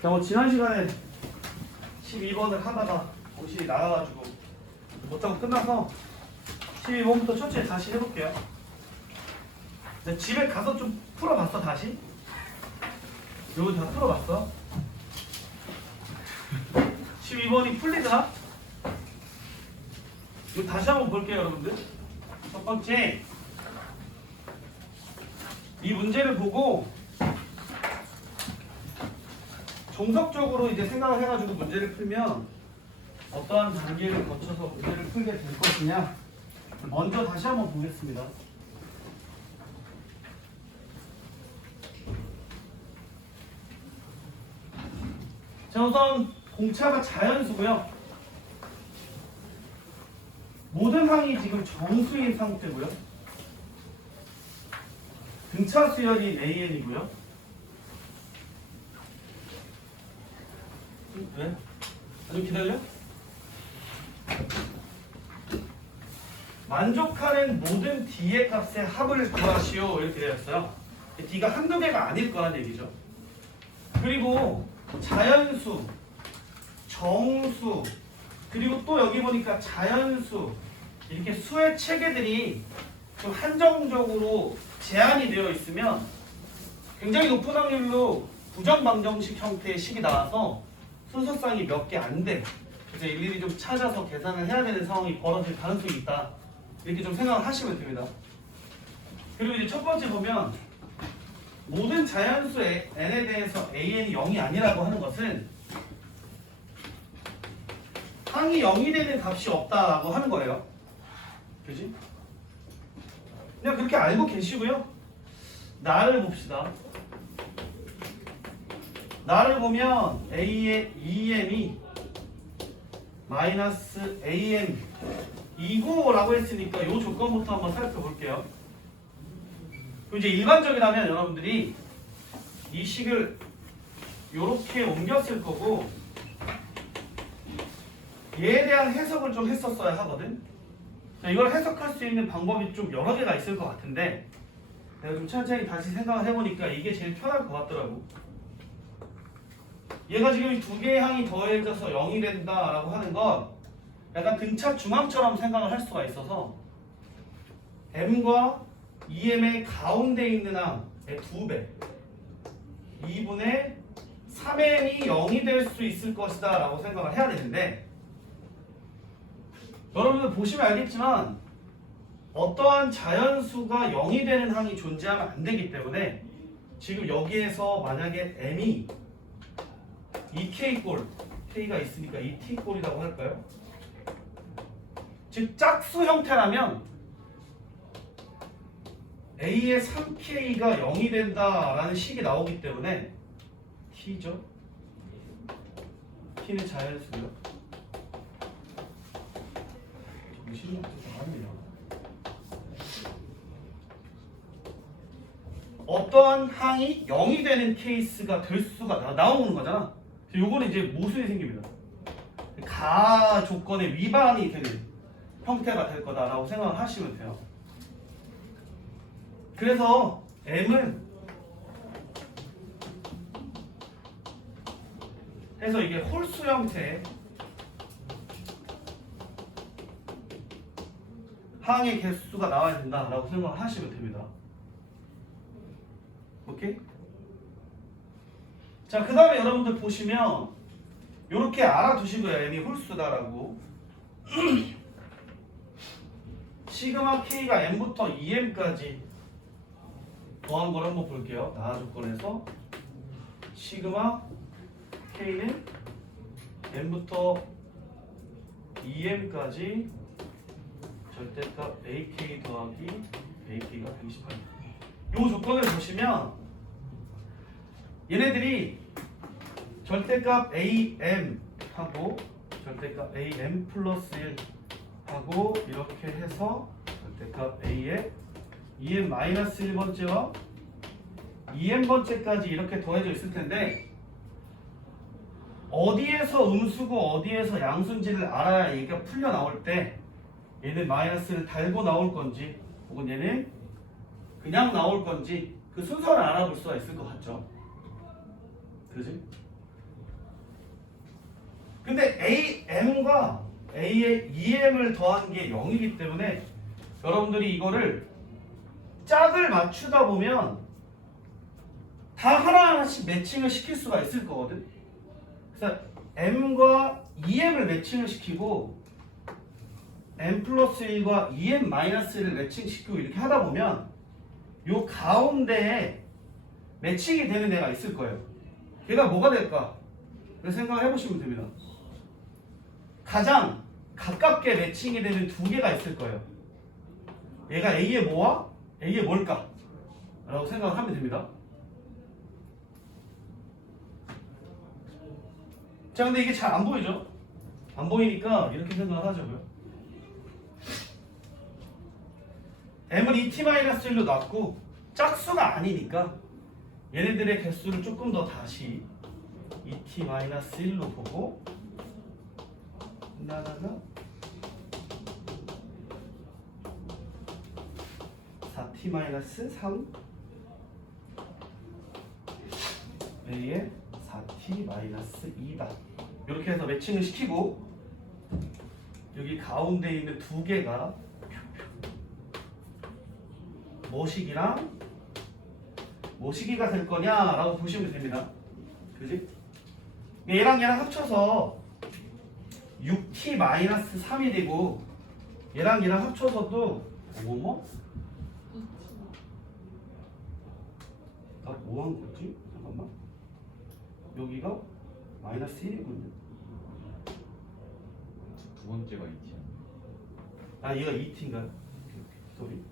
자, 뭐 지난 시간에 12번을 하다가 정신이 나가가지고 못하고 끝나서 12번부터 천천히 다시 해볼게요. 집에 가서 좀 풀어봤어 다시? 요거 다 풀어봤어? 12번이 풀리더라? 이거 다시 한번 볼게요 여러분들. 첫 번째, 이 문제를 보고 종속적으로 이제 생각을 해가지고 문제를 풀면 어떠한 단계를 거쳐서 문제를 풀게 될 것이냐, 먼저 다시 한번 보겠습니다. 자, 우선 공차가 자연수고요. 모든 항이 지금 정수인 상태고요. 등차 수열이 AN이고요. 왜? 좀 기다려? 만족하는 모든 D의 값의 합을 구하시오 이렇게 되어 있어요. D가 한두 개가 아닐 거란 얘기죠. 그리고 자연수, 정수, 그리고 또 여기 보니까 자연수, 이렇게 수의 체계들이 좀 한정적으로 제한이 되어 있으면 굉장히 높은 확률로 부정방정식 형태의 식이 나와서 순서쌍이 몇 개 안 돼. 그래서 일일이 좀 찾아서 계산을 해야 되는 상황이 벌어질 가능성이 있다. 이렇게 좀 생각을 하시면 됩니다. 그리고 이제 첫 번째 보면 모든 자연수의 n에 대해서 an이 0이 아니라고 하는 것은 항이 0이 되는 값이 없다라고 하는 거예요. 그지? 그냥 그렇게 알고 계시고요. 나를 봅시다. 나를 보면 A의 2m이 마이너스 AM 이고라고 했으니까 이 조건부터 한번 살펴볼게요. 그럼 이제 일반적이라면 여러분들이 이 식을 이렇게 옮겼을 거고 얘에 대한 해석을 좀 했었어야 하거든. 자, 이걸 해석할 수 있는 방법이 좀 여러 개가 있을 것 같은데 내가 좀 천천히 다시 생각을 해보니까 이게 제일 편할 것 같더라고. 얘가 지금 이 두 개의 항이 더해져서 0이 된다라고 하는 건 약간 등차 중앙처럼 생각을 할 수가 있어서 m과 2m의 가운데 있는 항의 2배 2분의 3m이 0이 될 수 있을 것이다 라고 생각을 해야 되는데, 여러분들 보시면 알겠지만 어떠한 자연수가 0이 되는 항이 존재하면 안 되기 때문에 지금 여기에서 만약에 m이 2k꼴, k가 있으니까 2t꼴이라고 할까요? 즉 짝수 형태라면 a의 3k가 0이 된다라는 식이 나오기 때문에 t죠. t는 자연수고요. 정신이 없어서 어떠한 항이 0이 되는 케이스가 될 수가 나오는 거잖아. 요거는 이제 모순이 생깁니다. 가 조건의 위반이 되는 형태가 될 거다라고 생각을 하시면 돼요. 그래서 m은 해서 이게 홀수 형태의 항의 개수가 나와야 된다라고 생각을 하시면 됩니다. 오케이? 자, 그 다음에 여러분들 보시면 이렇게 알아두시고요. m이 홀수다라고. 시그마 k가 m부터 2m까지 더한 걸 한번 볼게요. 나와 조건에서 시그마 k는 m부터 2m까지 절대값 ak 더하기 ak가 128. 이 조건을 보시면 얘네들이 절대값 am 하고 절대값 am 플러스 1 하고 이렇게 해서 절대값 a의 2m 마이너스 1번째와 2m번째까지 이렇게 더해져 있을 텐데 어디에서 음수고 어디에서 양수인지를 알아야 얘가 풀려 나올 때 얘는 마이너스를 달고 나올 건지 혹은 얘는 그냥 나올 건지 그 순서를 알아볼 수가 있을 것 같죠. 그지? 근데 M과 A의 2M을 더한 게 0이기 때문에 여러분들이 이거를 짝을 맞추다 보면 다 하나하나씩 매칭을 시킬 수가 있을 거거든. 그래서 M과 2M을 매칭을 시키고 M 플러스 1과 2M 마이너스 1을 매칭시키고 이렇게 하다 보면 요 가운데에 매칭이 되는 애가 있을 거예요. 걔가 뭐가 될까? 생각을 해보시면 됩니다. 가장 가깝게 매칭이 되는 두 개가 있을 거예요. 얘가 A의 뭐와 A의 뭘까? 라고 생각을 하면 됩니다. 자, 근데 이게 잘 안 보이죠? 안 보이니까 이렇게 생각을 하자고요. M을 2t-1로 놨고 짝수가 아니니까 얘네들의 개수를 조금 더 다시 2t-1로 보고 나다가 4t-3 A의 4t-2다. 이렇게 해서 매칭을 시키고 여기 가운데 있는 두 개가 뭐식이랑 뭐식이가 될 거냐라고 보시면 됩니다. 그지? 얘랑 얘랑 합쳐서 6t-3이 되고 얘랑 얘랑 합쳐서도 뭐뭐? 나 뭐 한 거지? 잠깐만. 여기가 마이너스 1이군요. 두 번째가 2t. 아, 얘가 2t인가요? 소리.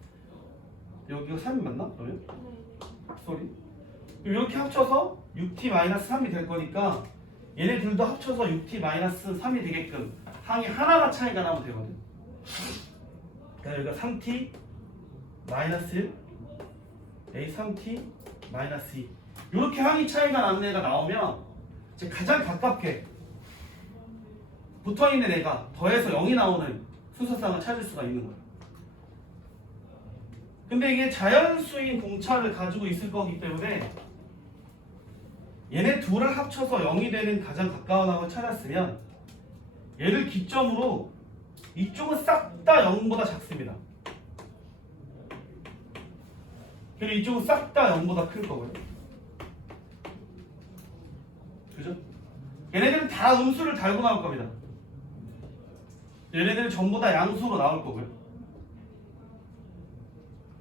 여기가 3이 맞나? 그러면? 소리. 이렇게 합쳐서 6t-3이 될 거니까 얘네 둘도 합쳐서 6t-3이 되게끔 항이 하나가 차이가 나면 되거든. 그러니까 여기가 3t -1 A 3t -2 이렇게 항이 차이가 나는 애가 나오면 이제 가장 가깝게 붙어있는 애가 더해서 0이 나오는 순서상을 찾을 수가 있는 거예요. 근데 이게 자연수인 공차를 가지고 있을 거기 때문에 얘네 둘을 합쳐서 0이 되는 가장 가까운 항을 찾았으면 얘를 기점으로 이쪽은 싹 다 0보다 작습니다. 그리고 이쪽은 싹 다 0보다 클 거고요. 그죠? 얘네들은 다 음수를 달고 나올 겁니다. 얘네들은 전부 다 양수로 나올 거고요.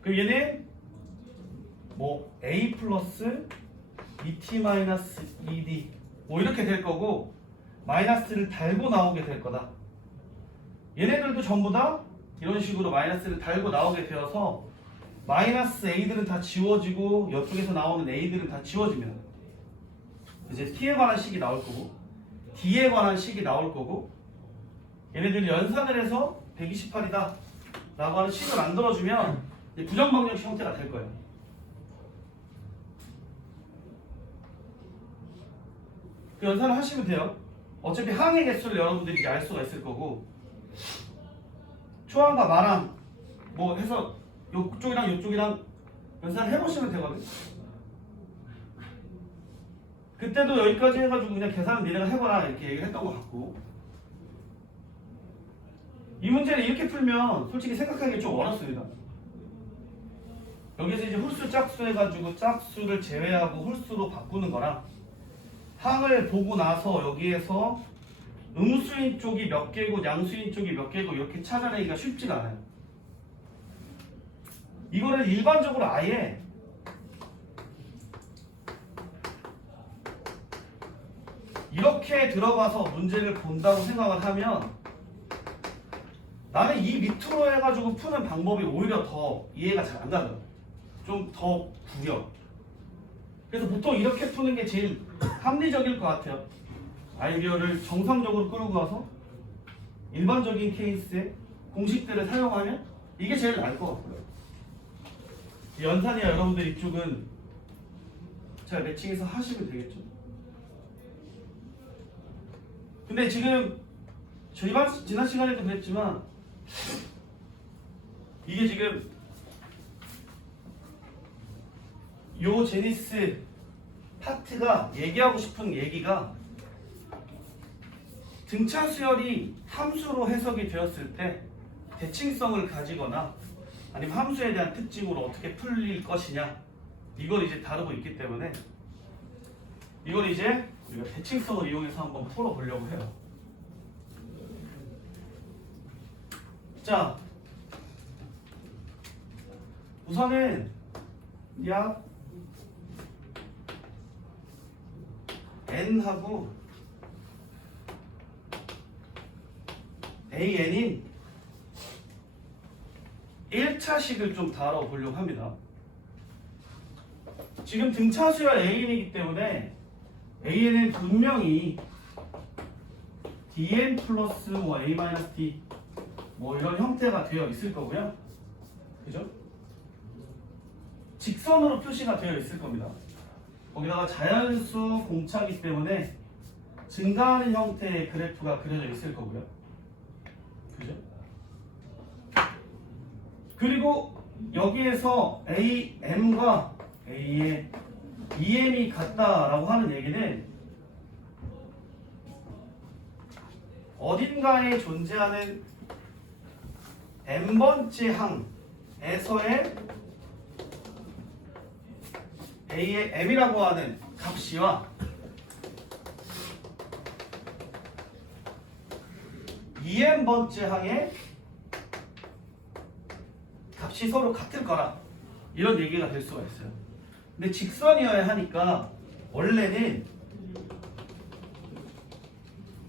그럼 얘네 뭐 A 플러스 2t-2d 뭐 이렇게 될 거고 마이너스를 달고 나오게 될 거다. 얘네들도 전부 다 이런 식으로 마이너스를 달고 나오게 되어서 마이너스 A들은 다 지워지고 이쪽에서 나오는 A들은 다 지워집니다. 이제 T에 관한 식이 나올 거고 D에 관한 식이 나올 거고 얘네들이 연산을 해서 128이다 라고 하는 식을 만들어주면 부정방정식 형태가 될 거예요. 그 연산을 하시면 돼요. 어차피 항의 개수를 여러분들이 이제 알 수가 있을 거고 초항과 마랑 뭐 해서 이쪽이랑 이쪽이랑 연산을 해보시면 되거든. 그때도 여기까지 해가지고 그냥 계산은 니네가 해봐라 이렇게 얘기를 했던 것 같고 이 문제를 이렇게 풀면 솔직히 생각하기 좀 어렵습니다. 여기서 이제 홀수 짝수 해가지고 짝수를 제외하고 홀수로 바꾸는 거랑 항을 보고 나서 여기에서 음수인 쪽이 몇 개고 양수인 쪽이 몇 개고 이렇게 찾아내기가 쉽지가 않아요. 이거를 일반적으로 아예 이렇게 들어가서 문제를 본다고 생각을 하면 나는 이 밑으로 해가지고 푸는 방법이 오히려 더 이해가 잘 안 가요. 좀 더 구려. 그래서 보통 이렇게 푸는 게 제일 합리적일 것 같아요. 아이디어를 정상적으로 끌고 가서 일반적인 케이스에 공식들을 사용하면 이게 제일 나을 것 같고요. 연산이야 여러분들 이쪽은 잘 매칭해서 하시면 되겠죠. 근데 지금 지난 시간에도 그랬지만 이게 지금 요 제니스 파트가 얘기하고 싶은 얘기가 등차 수열이 함수로 해석이 되었을 때 대칭성을 가지거나 아니면 함수에 대한 특징으로 어떻게 풀릴 것이냐 이걸 이제 다루고 있기 때문에 이걸 이제 우리가 대칭성을 이용해서 한번 풀어보려고 해요. 자, 우선은 약 n하고 an인 1차식을 좀 다뤄보려고 합니다. 지금 등차 수열 an이기 때문에 an은 분명히 dn 플러스 뭐 a 마이너스 d 뭐 이런 형태가 되어 있을 거고요. 그죠? 직선으로 표시가 되어 있을 겁니다. 거기다가 자연수 공차이기 때문에 증가하는 형태의 그래프가 그려져 있을 거고요. 그죠? 그리고 여기에서 AM과 A의 EM이 같다라고 하는 얘기는 어딘가에 존재하는 n번째 항에서의 A의 M이라고 하는 값이와 EM번째 항의 값이 서로 같을 거라 이런 얘기가 될 수가 있어요. 근데 직선이어야 하니까 원래는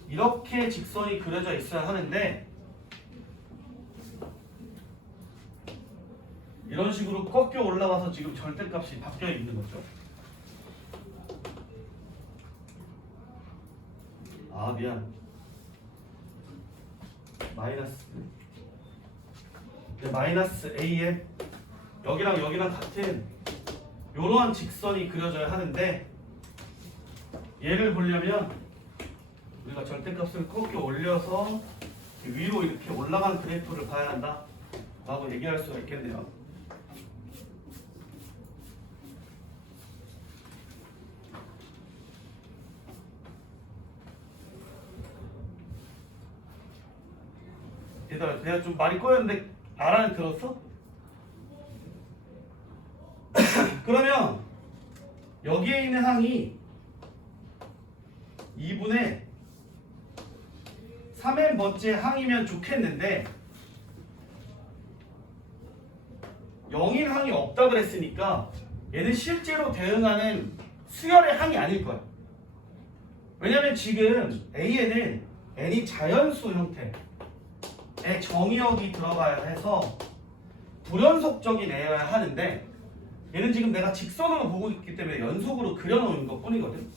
이렇게 직선이 그려져 있어야 하는데 이런 식으로 꺾여 올라와서 지금 절대값이 바뀌어 있는 거죠. 아 미안. 마이너스 AM 여기랑 여기랑 같은 이러한 직선이 그려져야 하는데 얘를 보려면 우리가 절대값을 꺾여 올려서 위로 이렇게 올라간 그래프를 봐야 한다 라고 얘기할 수가 있겠네요. 얘들아, 내가 좀 말이 꼬였는데 알아는 들었어? 그러면 여기에 있는 항이 2분의 3n번째 항이면 좋겠는데 0인 항이 없다 그랬으니까 얘는 실제로 대응하는 수열의 항이 아닐 거야. 왜냐면 지금 A에는 n이 자연수 형태의 정의역이 들어가야 해서 불연속적인 애여야 하는데 얘는 지금 내가 직선으로 보고 있기 때문에 연속으로 그려놓은 것 뿐이거든.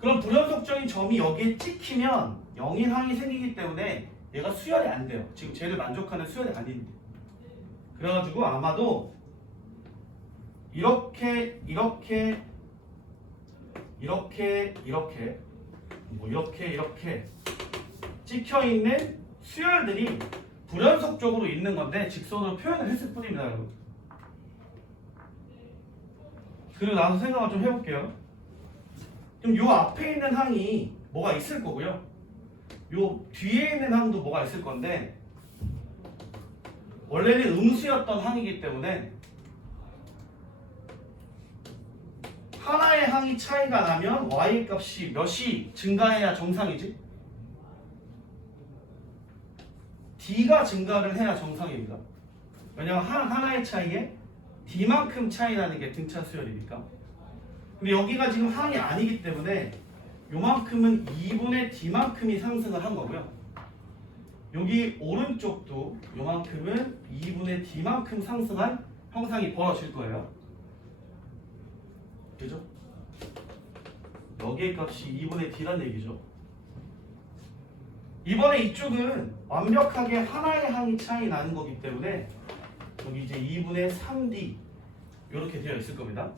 그럼 불연속적인 점이 여기에 찍히면 0인 항이 생기기 때문에 얘가 수열이 안 돼요. 지금 쟤를 만족하는 수열이 아닌데. 그래가지고 아마도 이렇게 찍혀있는 수열들이 불연속적으로 있는 건데 직선으로 표현을 했을 뿐입니다, 여러분. 그리고 나서 생각을 좀 해볼게요. 그럼 요 앞에 있는 항이 뭐가 있을 거고요. 요 뒤에 있는 항도 뭐가 있을 건데 원래는 음수였던 항이기 때문에 하나의 항이 차이가 나면 y 값이 몇이 증가해야 정상이지? d가 증가를 해야 정상입니다. 왜냐하면 하나의 차이에 d만큼 차이 나는 게 등차 수열이니까. 근데 여기가 지금 항이 아니기 때문에 요만큼은 2분의 d만큼이 상승을 한 거고요. 여기 오른쪽도 요만큼은 2분의 d만큼 상승한 형상이 벌어질 거예요. 그죠? 여기의 값이 2분의 d란 얘기죠. 이번에 이쪽은 완벽하게 하나의 항이 차이 나는 거기 때문에 여기 이제 2분의 3d 이렇게 되어 있을 겁니다.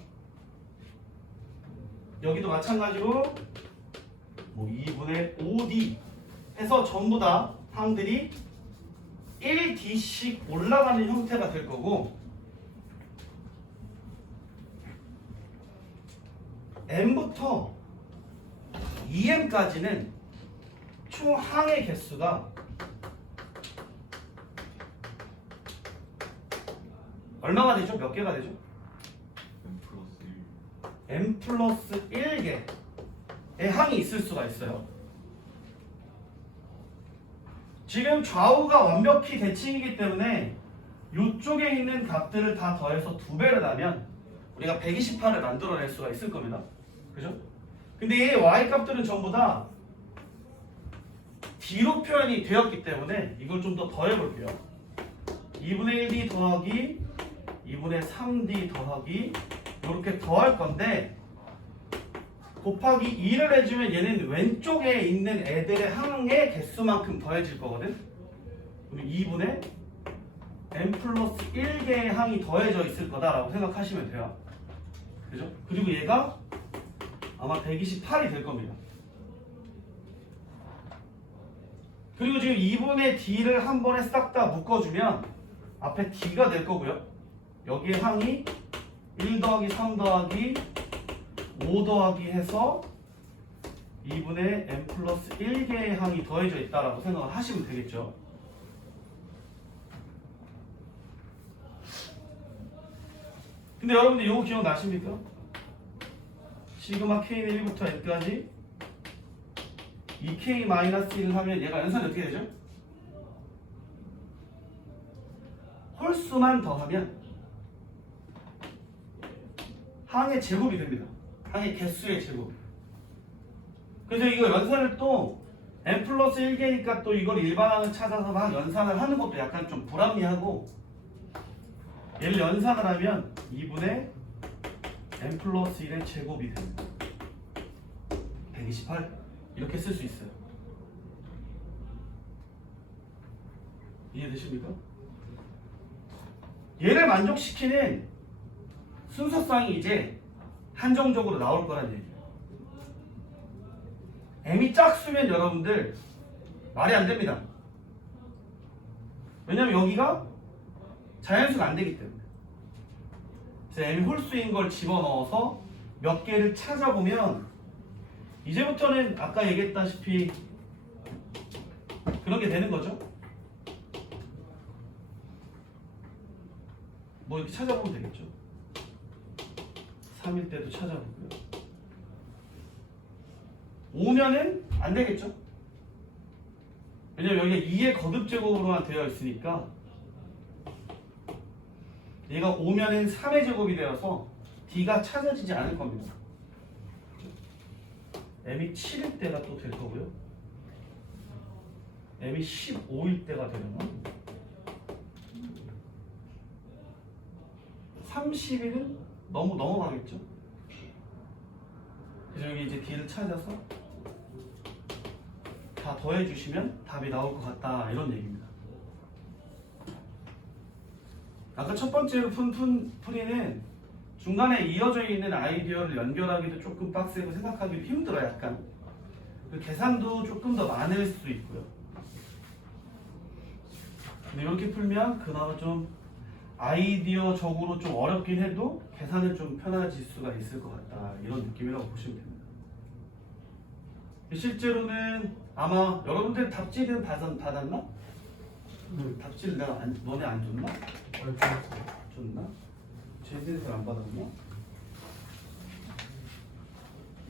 여기도 마찬가지로 뭐 2분의 5d 해서 전부 다 항들이 1d씩 올라가는 형태가 될 거고 m부터 2m까지는 총 항의 개수가 얼마가 되죠? 몇 개가 되죠? n 플러스 1개의 항이 있을 수가 있어요. 지금 좌우가 완벽히 대칭이기 때문에 이쪽에 있는 값들을 다 더해서 2배를 하면 우리가 128을 만들어낼 수가 있을 겁니다. 그죠? 근데 이 y값들은 전부 다 d로 표현이 되었기 때문에 이걸 좀 더 더해볼게요. 2분의 1d 더하기 2분의 3d 더하기 이렇게 더할 건데 곱하기 2를 해주면 얘는 왼쪽에 있는 애들의 항의 개수만큼 더해질 거거든. 그럼 2분의 n 플러스 1개의 항이 더해져 있을 거다라고 생각하시면 돼요. 그죠? 그리고 얘가 아마 128이 될 겁니다. 그리고 지금 2분의 d를 한 번에 싹 다 묶어주면 앞에 d가 될 거고요. 여기에 항이 1 더하기 3 더하기 5 더하기 해서 2분의 n 플러스 1개의 항이 더해져 있다라고 생각을 하시면 되겠죠. 근데 여러분들 이거 기억나십니까? 시그마 k는 1부터 n까지 2k-1을 하면 얘가 연산이 어떻게 되죠? 홀수만 더하면 항의 제곱이 됩니다. 항의 개수의 제곱. 그래서 이거 연산을 또 n 플러스 1개니까 또 이걸 일반항을 찾아서 막 연산을 하는 것도 약간 좀 불합리하고, 얘를 연산을 하면 2분의 n 플러스 1의 제곱이 됩니다. 128 이렇게 쓸 수 있어요. 이해되십니까? 얘를 만족시키는 순서상이 이제 한정적으로 나올 거란 얘기예요. m이 짝수면 여러분들 말이 안 됩니다. 왜냐면 여기가 자연수가 안 되기 때문에. 그래서 m이 홀수인 걸 집어넣어서 몇 개를 찾아보면 이제부터는 아까 얘기했다시피 그런 게 되는 거죠. 뭐 이렇게 찾아보면 되겠죠. 3일 때도 찾아보고요. 5면은 안 되겠죠. 왜냐면 여기가 2의 거듭제곱으로만 되어 있으니까 얘가 5면은 3의 제곱이 되어서 d가 찾아지지 않을 겁니다. m이 7일 때가 또 될 거고요. m이 15일 때가 되려나? 30일은 너무 넘어가겠죠? 그래서 여기 이제 d를 찾아서 다 더해주시면 답이 나올 것 같다, 이런 얘기입니다. 아까 첫 번째로 푼 풀이는 중간에 이어져 있는 아이디어를 연결하기도 조금 빡세고 생각하기도 힘들어요. 약간 계산도 조금 더 많을 수 있고요. 근데 이렇게 풀면 그나마 좀 아이디어적으로 좀 어렵긴 해도 계산은 좀 편해질 수가 있을 것 같다, 이런 느낌이라고 보시면 됩니다. 실제로는 아마 여러분들 답지는 받았나? 답지를 내가 너네 안 줬나? 줬나? 쟤네들 안 받았나?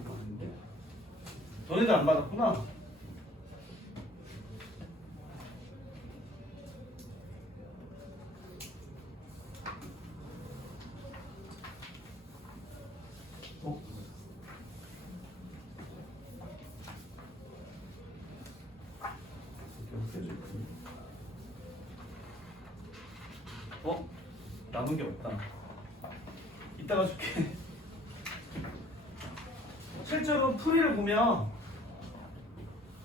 이거 아닌데? 너네들 안 받았구나? 남은 게 없다. 이따가 줄게. 실제로 풀이를 보면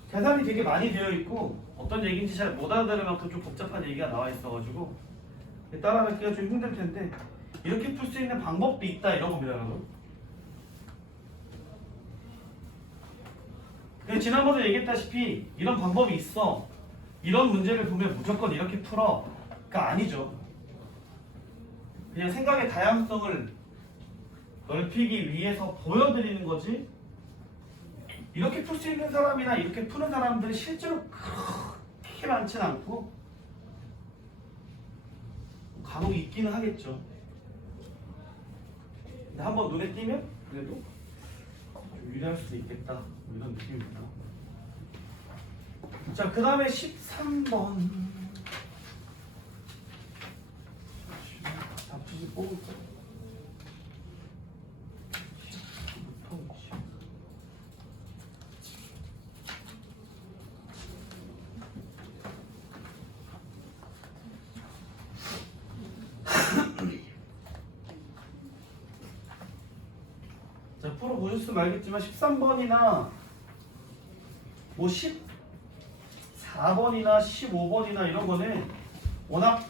계산이 되게 많이 되어 있고 어떤 얘기인지 잘 못 알아들을 만큼 좀 복잡한 얘기가 나와 있어가지고 따라가기가 좀 힘들 텐데 이렇게 풀 수 있는 방법도 있다, 이런 겁니다, 여러분. 지난번에 얘기했다시피 이런 방법이 있어, 이런 문제를 보면 무조건 이렇게 풀어, 가 아니죠. 그냥 생각의 다양성을 넓히기 위해서 보여드리는 거지 이렇게 풀 수 있는 사람이나 이렇게 푸는 사람들이 실제로 그렇게 많지는 않고 간혹 있기는 하겠죠. 근데 한번 눈에 띄면 그래도 좀 유리할 수도 있겠다, 뭐 이런 느낌입니다. 자, 그 다음에 13번 답지지 뽑을까? 자, 풀어보셨으면 알겠지만 13번이나 뭐 14번이나 15번이나 이런 거는 워낙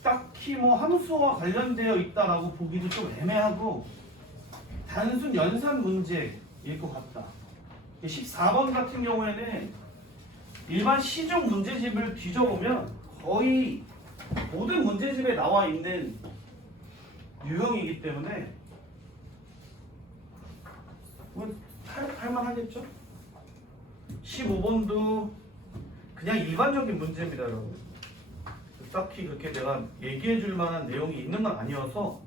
딱히 뭐 함수와 관련되어 있다라고 보기도 좀 애매하고 단순 연산 문제일 것 같다. 14번 같은 경우에는 일반 시중 문제집을 뒤져보면 거의 모든 문제집에 나와 있는 유형이기 때문에 할만하겠죠? 15번도 그냥 일반적인 문제입니다, 여러분. 딱히 그렇게 내가 얘기해 줄 만한 내용이 있는 건 아니어서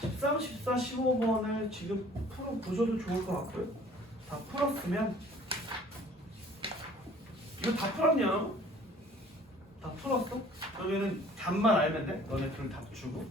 13, 14, 15번을 지금 풀어보셔도 좋을 것 같고요. 다 풀었으면 이거 다 풀었냐, 여러분? 다 풀었어? 그러면은 답만 알면 돼? 너네 둘 답 주고.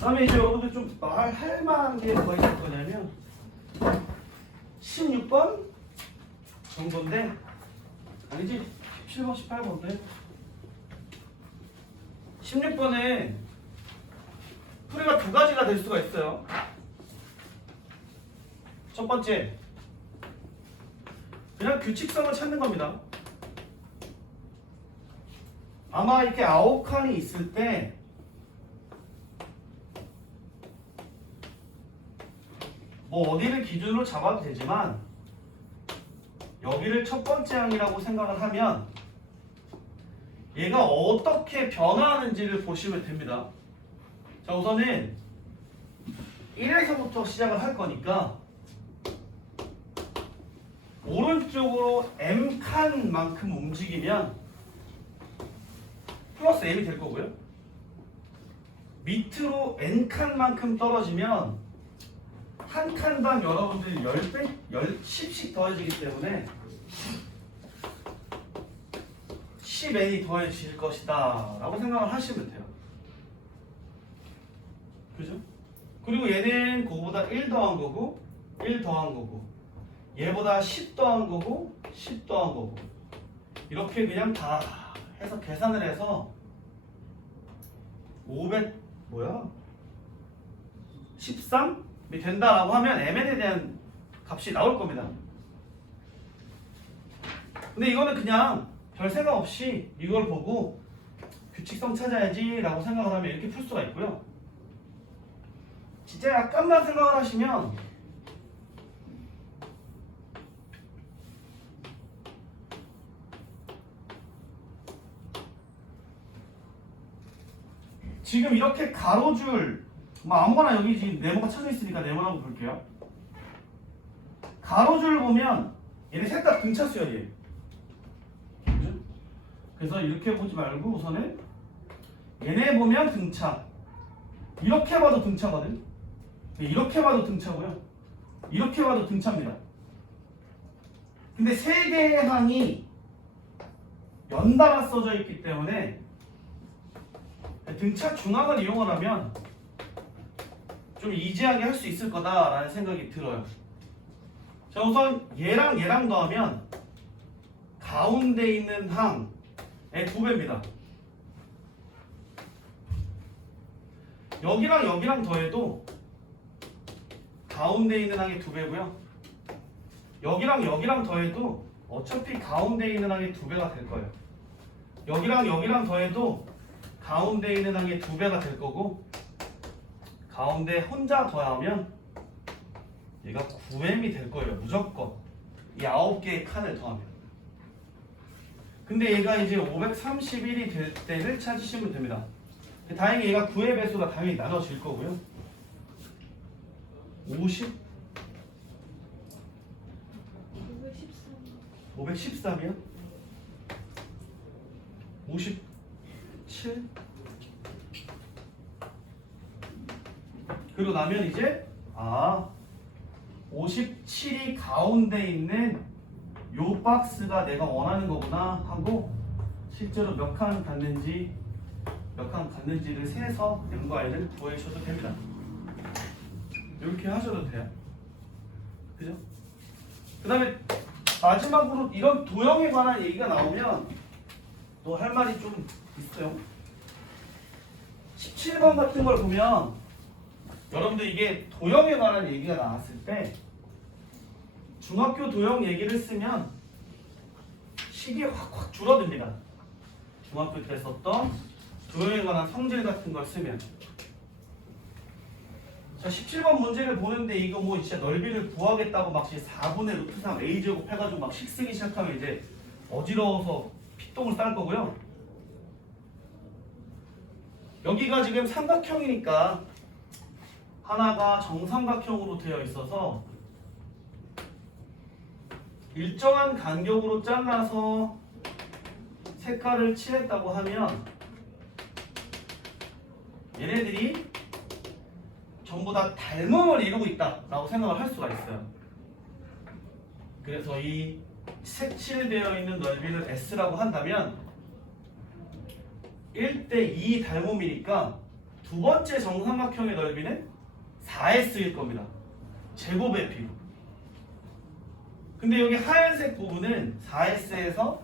다음에 이제 여러분들 좀 말할 만한 게 뭐가 있을 거냐면 16번 정도인데, 아니지, 17번, 18번인데 16번에 풀이가 두 가지가 될 수가 있어요. 첫 번째, 그냥 규칙성을 찾는 겁니다. 아마 이렇게 9칸이 있을 때 뭐 어디를 기준으로 잡아도 되지만 여기를 첫 번째 항이라고 생각을 하면 얘가 어떻게 변화하는지를 보시면 됩니다. 자, 우선은 1에서부터 시작을 할 거니까 오른쪽으로 m칸만큼 움직이면 플러스 m이 될 거고요. 밑으로 n칸만큼 떨어지면 한 칸당 여러분들이 10배, 10씩 더해지기 때문에 10n이 더해질 것이다 라고 생각을 하시면 돼요. 그죠? 그리고 얘는 그거보다 1 더한 거고 1 더한 거고 얘보다 10 더한 거고 10 더한 거고 이렇게 그냥 다 해서 계산을 해서 500 뭐야? 13? 이 된다라고 하면 mn에 대한 값이 나올 겁니다. 근데 이거는 그냥 별 생각 없이 이걸 보고 규칙성 찾아야지 라고 생각을 하면 이렇게 풀 수가 있고요. 진짜 약간만 생각을 하시면 지금 이렇게 가로줄 뭐 아무거나 여기 지금 네모가 쳐져 있으니까 네모라고 볼게요. 가로줄 보면 얘네 셋 다 등차수야, 얘. 그죠? 그래서 이렇게 보지 말고 우선은 얘네 보면 등차. 이렇게 봐도 등차거든. 이렇게 봐도 등차고요. 이렇게 봐도 등차입니다. 근데 세 개의 항이 연달아 써져 있기 때문에 등차 중앙을 이용을 하면 좀 이지하게 할 수 있을 거다라는 생각이 들어요. 자, 우선 얘랑 얘랑 더하면 가운데 있는 항의 2배입니다. 여기랑 여기랑 더해도 가운데 있는 항의 2배고요. 여기랑 여기랑 더해도 어차피 가운데 있는 항의 2배가 될 거예요. 여기랑 여기랑 더해도 가운데 있는 항의 2배가 될 거고, 가운데 혼자 더하면 얘가 9m이 될 거예요. 무조건. 이 9개의 칸을 더하면. 근데 얘가 이제 531이 될 때를 찾으시면 됩니다. 다행히 얘가 9의 배수가 당연히 나눠질 거고요. 50? 513이요? 57? 그리고 나면 이제 57이 가운데 있는 요 박스가 내가 원하는 거구나 하고, 실제로 몇 칸 갔는지를 세서 m과 n을 구해주셔도 됩니다. 이렇게 하셔도 돼요. 그죠? 그 다음에 마지막으로 이런 도형에 관한 얘기가 나오면 또 할 말이 좀 있어요. 17번 같은 걸 보면 여러분들 이게 도형에 관한 얘기가 나왔을 때 중학교 도형 얘기를 쓰면 식이 확 줄어듭니다. 중학교 때 썼던 도형에 관한 성질 같은 걸 쓰면. 자, 17번 문제를 보는데 이거 뭐 진짜 넓이를 구하겠다고 막 4분의 루트 3 a제곱 해가지고 막 식 쓰기 시작하면 이제 어지러워서 피똥을 쌀 거고요. 여기가 지금 삼각형이니까 하나가 정삼각형으로 되어 있어서 일정한 간격으로 잘라서 색깔을 칠했다고 하면 얘네들이 전부 다 닮음을 이루고 있다라고 생각을 할 수가 있어요. 그래서 이 색칠되어 있는 넓이를 S라고 한다면 1대2 닮음이니까 두 번째 정삼각형의 넓이는 4S일 겁니다. 제곱의 비로. 근데 여기 하얀색 부분은 4S에서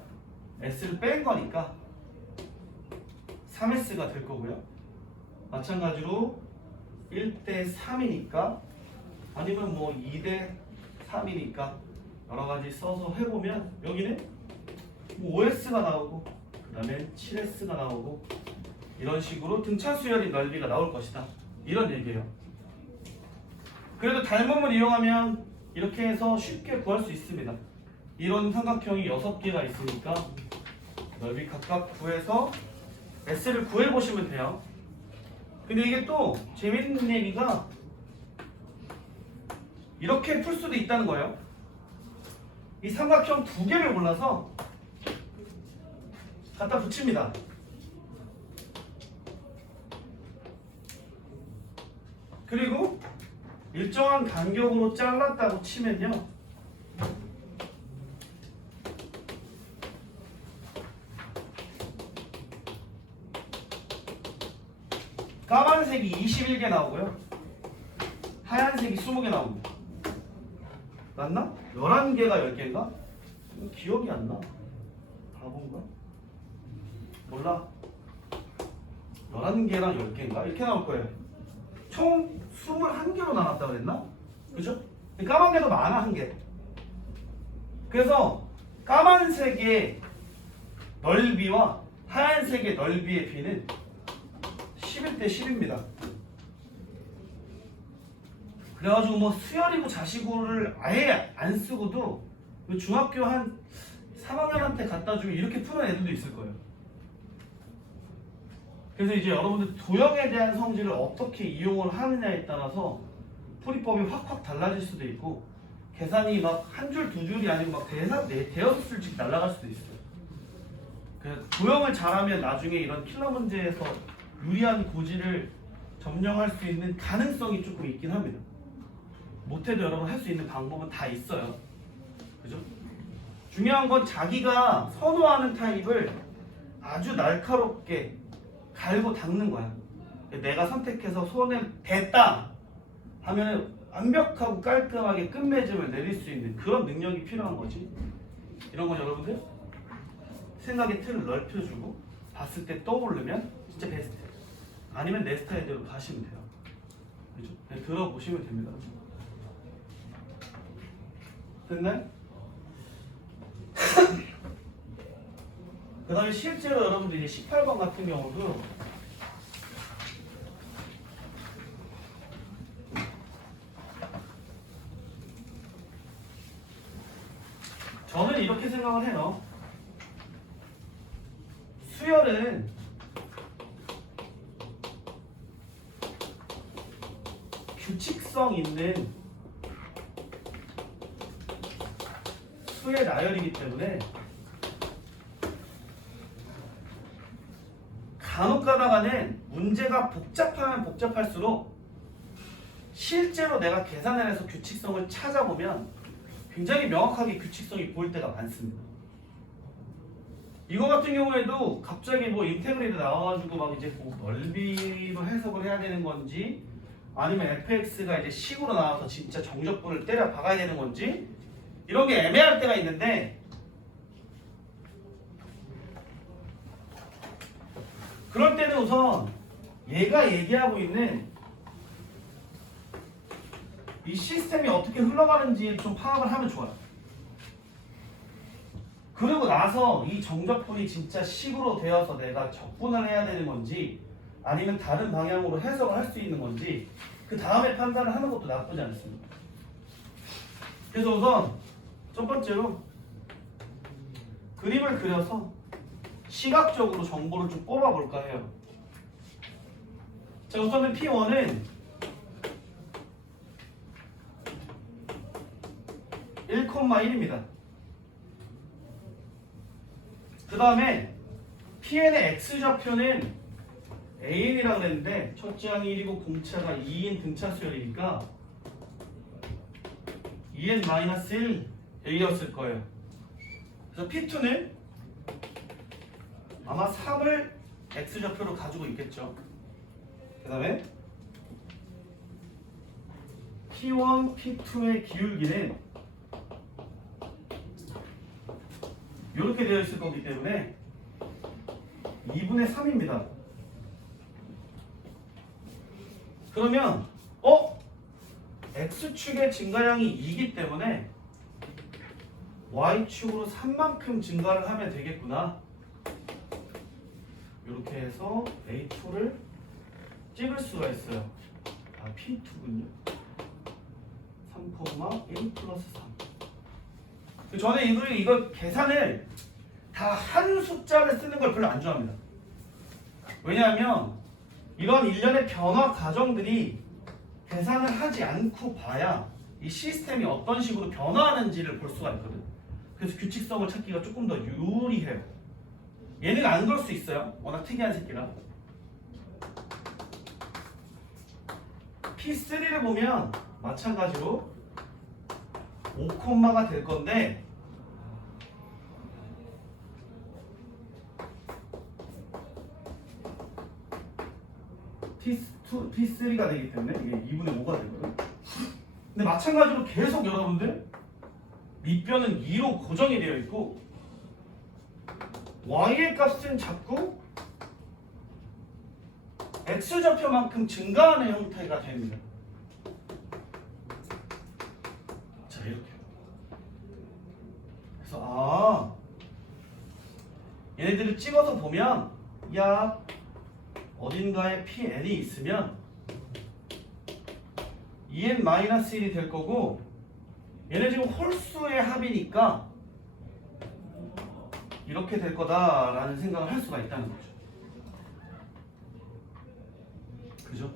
S를 뺀 거니까 3S가 될 거고요. 마찬가지로 1대3이니까 아니면 뭐 2대3이니까 여러 가지 써서 해보면 여기는 뭐 5S가 나오고 그 다음에 7S가 나오고 이런 식으로 등차 수열이 넓이가 나올 것이다. 이런 얘기예요. 그래도 닮음을 이용하면 이렇게 해서 쉽게 구할 수 있습니다. 이런 삼각형이 6개가 있으니까 넓이 각각 구해서 S를 구해보시면 돼요. 근데 이게 또 재밌는 얘기가 이렇게 풀 수도 있다는 거예요. 이 삼각형 2개를 골라서 갖다 붙입니다. 그리고 일정한 간격으로 잘랐다고 치면요, 까만색이 21개 나오고요, 하얀색이 20개 나옵니다. 맞나? 11개가 10개인가? 기억이 안 나. 바본가? 몰라. 11개랑 10개인가? 이렇게 나올 거예요. 총 21개로 나눴다 그랬나? 그죠? 까만 개도 많아, 한 개. 그래서 까만색의 넓이와 하얀색의 넓이의 비는 11대 10입니다. 그래가지고 뭐 수열이고 자시고를 아예 안 쓰고도 중학교 한 3학년한테 갖다 주면 이렇게 푸는 애들도 있을 거예요. 그래서 이제 여러분들 도형에 대한 성질을 어떻게 이용을 하느냐에 따라서 풀이법이 확확 달라질 수도 있고, 계산이 막 한 줄, 두 줄이 아니고 막 대여섯 줄씩 날아갈 수도 있어요. 그래서 도형을 잘하면 나중에 이런 필러 문제에서 유리한 고지를 점령할 수 있는 가능성이 조금 있긴 합니다. 못해도 여러분 할 수 있는 방법은 다 있어요. 그죠? 중요한 건 자기가 선호하는 타입을 아주 날카롭게 갈고 닦는 거야. 내가 선택해서 손에 댔다 하면 완벽하고 깔끔하게 끝맺음을 내릴 수 있는 그런 능력이 필요한 거지. 이런 건 여러분들 생각의 틀을 넓혀주고 봤을 때 떠오르면 진짜 베스트. 아니면 내 스타일대로 가시면 돼요. 그죠? 네, 들어보시면 됩니다. 됐나요? 그 다음에 실제로 여러분들이 18번 같은 경우도 저는 이렇게 생각을 해요. 수열은 규칙성 있는 수의 나열이기 때문에 간혹 가다가는 문제가 복잡하면 복잡할수록 실제로 내가 계산을 해서 규칙성을 찾아보면 굉장히 명확하게 규칙성이 보일 때가 많습니다. 이거 같은 경우에도 갑자기 뭐 인테그레이드 나와가지고 막 이제 뭐 넓이로 해석을 해야 되는 건지 아니면 fx가 이제 식으로 나와서 진짜 정적분을 때려 박아야 되는 건지 이런 게 애매할 때가 있는데 그럴 때는 우선 얘가 얘기하고 있는 이 시스템이 어떻게 흘러가는지 좀 파악을 하면 좋아요. 그리고 나서 이 정적분이 진짜 식으로 되어서 내가 적분을 해야 되는 건지 아니면 다른 방향으로 해석을 할 수 있는 건지 그 다음에 판단을 하는 것도 나쁘지 않습니다. 그래서 우선 첫 번째로 그림을 그려서 시각적으로 정보를 좀 뽑아볼까 해요. 자, 우선은 P1은 1,1입니다. 그 다음에 Pn의 X좌표는 AN이라고 그랬는데 첫째 항이 1이고 공차가 2인 등차 수열이니까 2n-1 A였을 거예요. 그래서 P2는 아마 3을 X좌표로 가지고 있겠죠. 그 다음에 P1, P2의 기울기는 이렇게 되어 있을 거기 때문에 2분의 3입니다. 그러면 X축의 증가량이 2이기 때문에 Y축으로 3만큼 증가를 하면 되겠구나. 이렇게 해서 A2를 찍을 수가 있어요. 아, P2군요. 3,1 플러스 3. 저는 이거 계산을 다 한 숫자를 쓰는 걸 별로 안 좋아합니다. 왜냐하면 이런 일련의 변화 과정들이 계산을 하지 않고 봐야 이 시스템이 어떤 식으로 변화하는지를 볼 수가 있거든. 그래서 규칙성을 찾기가 조금 더 유리해요. 얘는 안 그럴 수 있어요. 워낙 특이한 새끼라. P3를 보면 마찬가지로 5콤마가 될 건데 P3가 되기 때문에 이게 2분의 5가 되거든. 근데 마찬가지로 계속 여러분들 밑변은 2로 고정이 되어 있고 Y의 값은 자꾸 X좌표만큼 증가하는 형태가 됩니다. 자, 이렇게. 그래서 얘네들을 찍어서 보면 야 어딘가에 Pn이 있으면 2n-1이 될 거고 얘네 지금 홀수의 합이니까 이렇게 될 거다라는 생각을 할 수가 있다는 거죠. 그죠?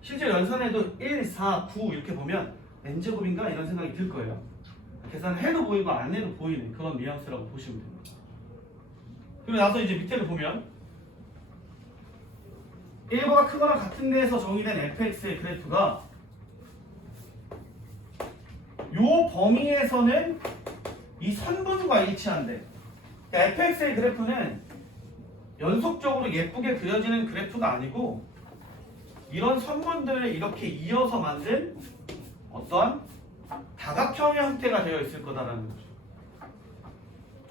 실제 연산에도 1, 4, 9 이렇게 보면 n제곱인가 이런 생각이 들 거예요. 계산해도 보이고 안 해도 보이는 그런 뉘앙스라고 보시면 됩니다. 그리고 나서 이제 밑에를 보면 1보다 크거나 같은 데에서 정의된 fx의 그래프가 요 범위에서는 이 선분과 일치한대. 그러니까 fx의 그래프는 연속적으로 예쁘게 그려지는 그래프가 아니고 이런 선분들을 이렇게 이어서 만든 어떠한 다각형의 형태가 되어 있을 거다라는 거죠.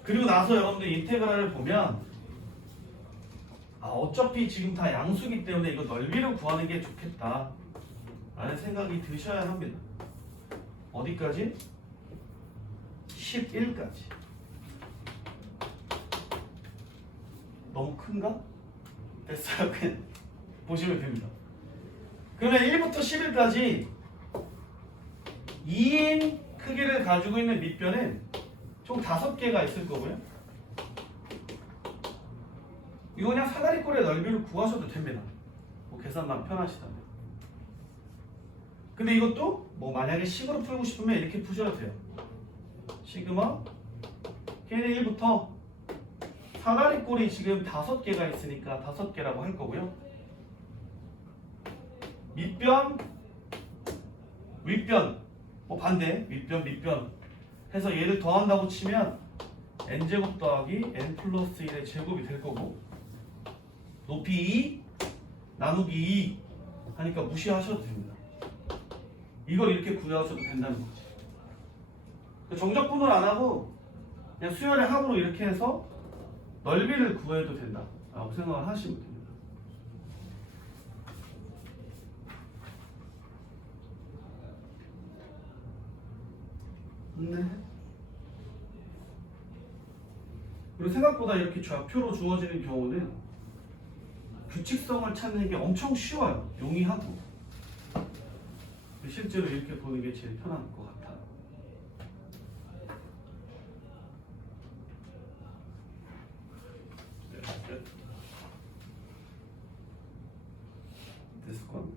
그리고 나서 여러분들 인테그랄을 보면 어차피 지금 다 양수기 때문에 이거 넓이를 구하는 게 좋겠다 라는 생각이 드셔야 합니다. 어디까지? 11까지. 너무 큰가? 됐어요. 그냥 보시면 됩니다. 그러면 1부터 11까지 2인 크기를 가지고 있는 밑변은 총 5개가 있을 거고요. 이거 그냥 사다리꼴의 넓이를 구하셔도 됩니다. 뭐 계산만 편하시다면. 근데 이것도 뭐 만약에 식으로 풀고 싶으면 이렇게 푸셔도 돼요. 시그마 K는 1부터 사다리꼴이 지금 5개가 있으니까 5개라고 할 거고요. 밑변, 윗변, 뭐 반대, 윗변, 밑변 해서 얘를 더한다고 치면 n제곱 더하기 n 플러스 1의 제곱이 될 거고, 높이 2, 나누기 2 하니까 무시하셔도 됩니다. 이걸 이렇게 구하셔도 된다는 거지. 정적분을 안 하고 그냥 수열의 합으로 이렇게 해서 넓이를 구해도 된다 라고 생각을 하시면 됩니다. 네. 그리고 생각보다 이렇게 좌표로 주어지는 경우는 규칙성을 찾는 게 엄청 쉬워요. 용이하고. 실제로 이렇게 보는 게 제일 편한 것 같아요. 됐을 거.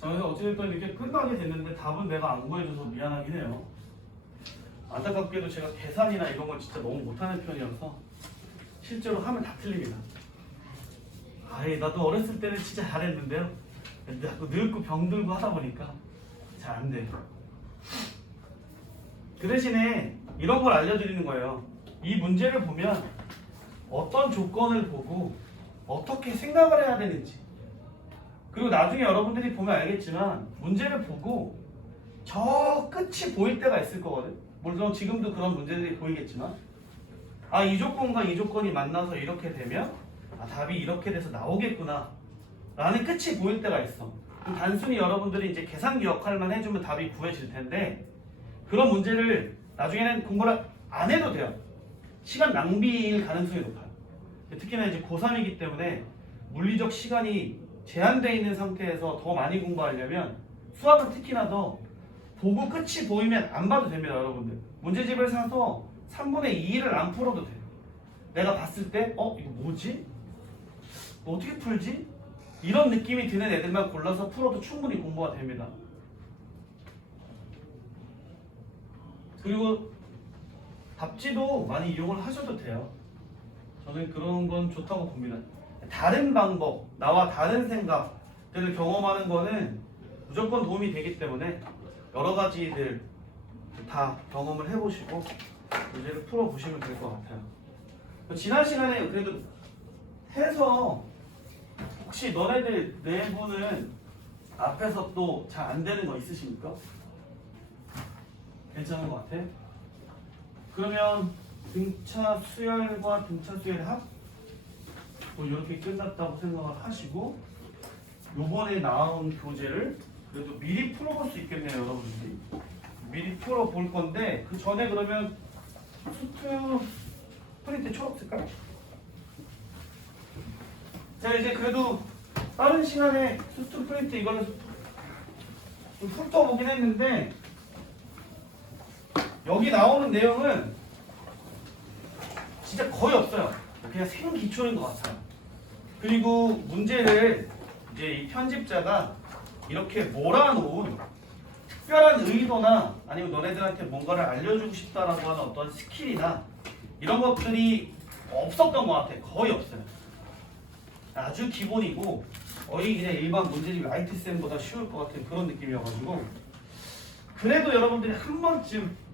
자, 그래서 어찌됐든 이렇게 끝나게 됐는데 답은 내가 안 구해줘서 미안하긴 해요. 안타깝게도 제가 계산이나 이런 걸 진짜 너무 못하는 편이어서 실제로 하면 다 틀립니다. 나도 어렸을 때는 진짜 잘했는데요. 근데 자꾸 늙고 병들고 하다 보니까 잘 안 돼요. 그 대신에 이런 걸 알려드리는 거예요. 이 문제를 보면 어떤 조건을 보고 어떻게 생각을 해야 되는지, 그리고 나중에 여러분들이 보면 알겠지만 문제를 보고 저 끝이 보일 때가 있을 거거든. 물론 지금도 그런 문제들이 보이겠지만, 이 조건과 이 조건이 만나서 이렇게 되면 답이 이렇게 돼서 나오겠구나 라는 끝이 보일 때가 있어. 그럼 단순히 여러분들이 이제 계산기 역할만 해주면 답이 구해질 텐데, 그런 문제를 나중에는 공부를 안 해도 돼요. 시간 낭비일 가능성이 높아요. 특히나 이제 고3이기 때문에 물리적 시간이 제한되어 있는 상태에서 더 많이 공부하려면 수학은 특히나 더 보고 끝이 보이면 안 봐도 됩니다. 여러분들 문제집을 사서 3분의 2를 안 풀어도 돼요. 내가 봤을 때 이거 뭐지? 어떻게 풀지? 이런 느낌이 드는 애들만 골라서 풀어도 충분히 공부가 됩니다. 그리고 답지도 많이 이용을 하셔도 돼요. 저는 그런 건 좋다고 봅니다. 다른 방법, 나와 다른 생각들을 경험하는 거는 무조건 도움이 되기 때문에 여러 가지들 다 경험을 해보시고 문제를 풀어보시면 될 것 같아요. 지난 시간에 그래도 해서 혹시 너네들 내부는 앞에서 또 잘 안 되는 거 있으십니까? 괜찮은 것 같아? 그러면 등차 수열과 등차 수열의 합? 뭐 이렇게 끝났다고 생각을 하시고, 요번에 나온 교재를 그래도 미리 풀어볼 수 있겠네요. 여러분들이 미리 풀어볼 건데, 그 전에 그러면 수트 프린트 초록 색깔? 제가 이제 그래도 다른 시간에 수트 프린트 이거는 좀 훑어보긴 했는데, 여기 나오는 내용은 진짜 거의 없어요. 그냥 생기초인 것 같아요. 그리고 문제를 이제 이 편집자가 이렇게 몰아놓은 특별한 의도나 아니면 너네들한테 뭔가를 알려주고 싶다라고 하는 어떤 스킬이나 이런 것들이 없었던 것 같아. 거의 없어요. 아주 기본이고 거의 그냥 일반 문제집 라이트쌤보다 쉬울 것 같은 그런 느낌이어가지고, 그래도 여러분들이 한 번쯤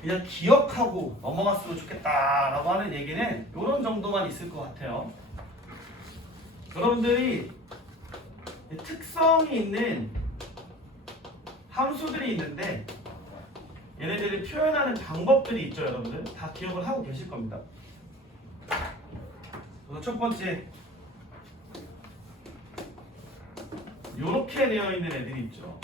그냥 기억하고 넘어갔으면 좋겠다라고 하는 얘기는 이런 정도만 있을 것 같아요. 여러분들이 특성이 있는 함수들이 있는데 얘네들이 표현하는 방법들이 있죠. 여러분들 다 기억을 하고 계실 겁니다. 그래서 첫 번째 요렇게 되어 있는 애들이 있죠.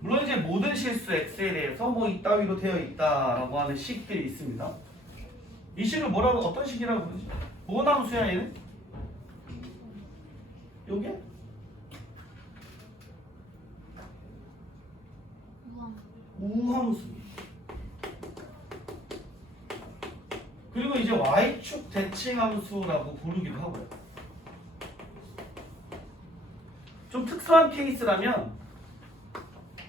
물론 이제 모든 실수 x에 대해서 뭐 이따위로 되어 있다라고 하는 식들이 있습니다. 이 식을 뭐라고 어떤 식이라고 부르지? 뭔 함수야 얘는? 요게? 우함수. 그리고 이제 y축 대칭함수라고 부르기도 하고요. 좀 특수한 케이스라면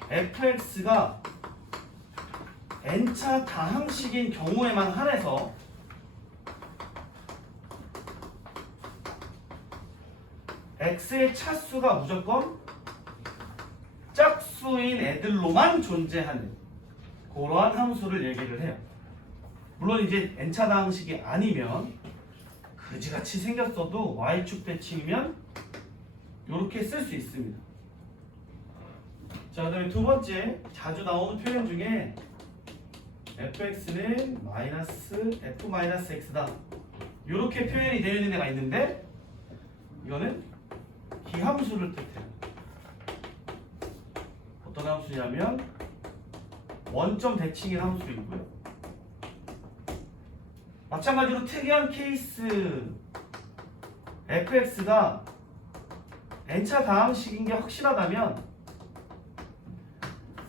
fx가 n차 다항식인 경우에만 한해서 x의 차수가 무조건 짝수인 애들로만 존재하는 그러한 함수를 얘기를 해요. 물론 이제 n차 다항식이 아니면 그지같이 생겼어도 y축 대칭이면 이렇게 쓸 수 있습니다. 자, 그다음에 두 번째 자주 나오는 표현 중에 fx는 f-x다 이렇게 표현이 되어 있는 애가 있는데 이거는 기함수를 뜻해요. 어떤 함수냐면 원점 대칭인 함수이고요. 마찬가지로 특이한 케이스 fx가 n차 다항식인 게 확실하다면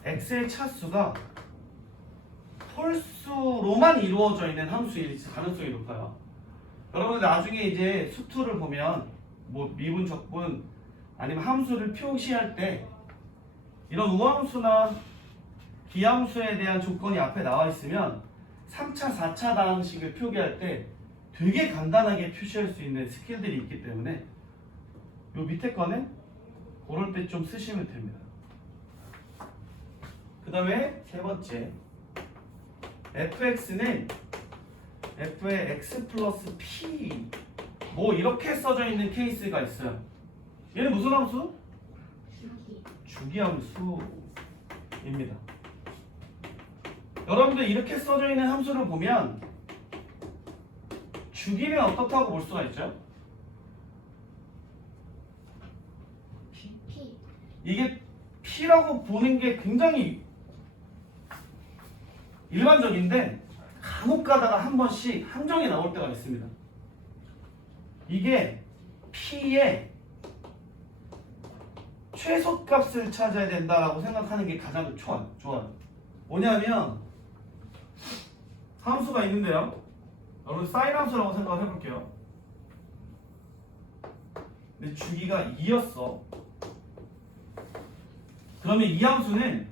x의 차수가 홀수로만 이루어져 있는 함수일 가능성이 높아요. 여러분들 나중에 이제 수투를 보면 뭐 미분, 적분 아니면 함수를 표시할 때 이런 우함수나 기함수에 대한 조건이 앞에 나와 있으면 3차, 4차 다항식을 표기할 때 되게 간단하게 표시할 수 있는 스킬들이 있기 때문에 요 밑에 거는 그럴 때 좀 쓰시면 됩니다. 그 다음에 세 번째 fx는 f의 x 플러스 p 뭐 이렇게 써져 있는 케이스가 있어요. 얘는 무슨 함수? 주기함수입니다. 여러분들 이렇게 써져 있는 함수를 보면 주기는 어떻다고 볼 수가 있죠? 이게 p라고 보는 게 굉장히 일반적인데 간혹 가다가 한 번씩 함정이 나올 때가 있습니다. 이게 p의 최소값을 찾아야 된다라고 생각하는 게 가장 좋아요. 뭐냐면 함수가 있는데요. 여러분 사인 함수라고 생각을 해볼게요. 근데 주기가 2였어. 그러면 이 함수는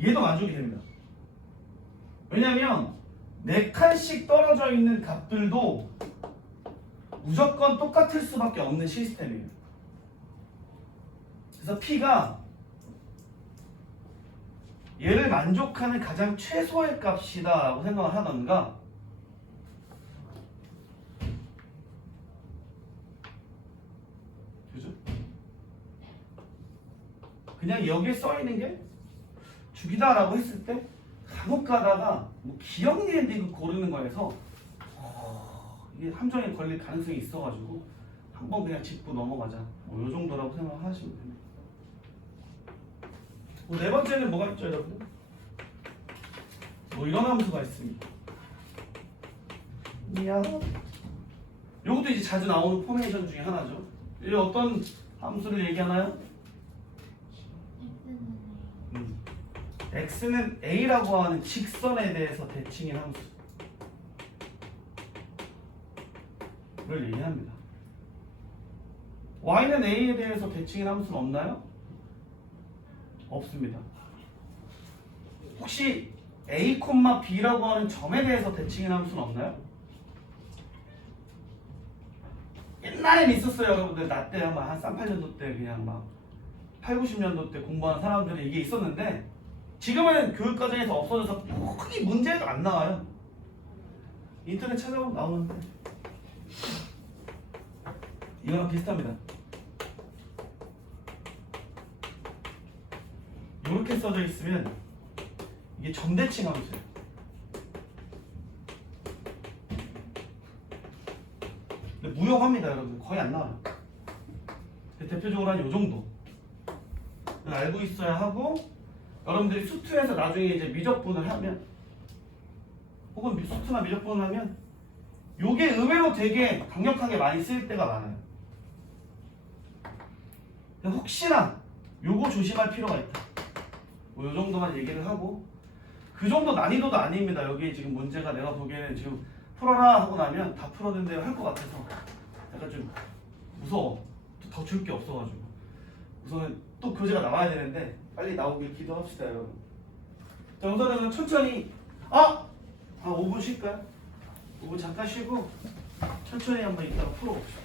얘도 만족이 됩니다. 왜냐하면 4칸씩 떨어져 있는 값들도 무조건 똑같을 수밖에 없는 시스템이에요. 그래서 P가 얘를 만족하는 가장 최소의 값이다 라고 생각을 하던가 그죠? 그냥 여기에 써있는 게 주기다 라고 했을 때 간혹 가다가 뭐 기억니은 이거 고르는 거에서 이게 함정에 걸릴 가능성이 있어가지고 한번 그냥 짚고 넘어가자 뭐 요 정도라고 생각하시면 됩니다. 뭐 네 번째는 뭐가 있죠 여러분? 뭐 이런 함수가 있습니다. 요것도 이제 자주 나오는 포메이션 중에 하나죠. 이 어떤 함수를 얘기하나요? x는 a라고 하는 직선에 대해서 대칭인 함수를 얘기합니다. y는 a에 대해서 대칭인 함수는 없나요? 없습니다. 혹시 a, b라고 하는 점에 대해서 대칭인 함수는 없나요? 옛날엔 있었어요 여러분들. 나 때 한 3, 8년도 때 그냥 막 8, 90년도 때 공부한 사람들은 이게 있었는데 지금은 교육과정에서 없어져서 크게 문제가 안 나와요. 인터넷 찾아보면 나오는데 이거랑 비슷합니다. 이렇게 써져 있으면 이게 점대칭 함수예요. 근데 무용합니다, 여러분. 거의 안 나와요. 대표적으로 한 요 정도 알고 있어야 하고, 여러분들이 수투에서 나중에 이제 미적분을 하면, 혹은 수투나 미적분을 하면 요게 의외로 되게 강력하게 많이 쓰일 때가 많아요. 혹시나 요거 조심할 필요가 있다. 요 정도만 얘기를 하고, 그 정도 난이도도 아닙니다. 여기 지금 문제가 내가 보기에는 지금 풀어라 하고 나면 다 풀었는데 할 것 같아서 약간 좀 무서워. 더 줄 게 없어가지고 우선은 또 교재가 나와야 되는데 빨리 나오길 기도합시다, 여러분. 자, 우선은 천천히 5분 쉴까요? 5분 잠깐 쉬고 천천히 한번 이따가 풀어봅시다.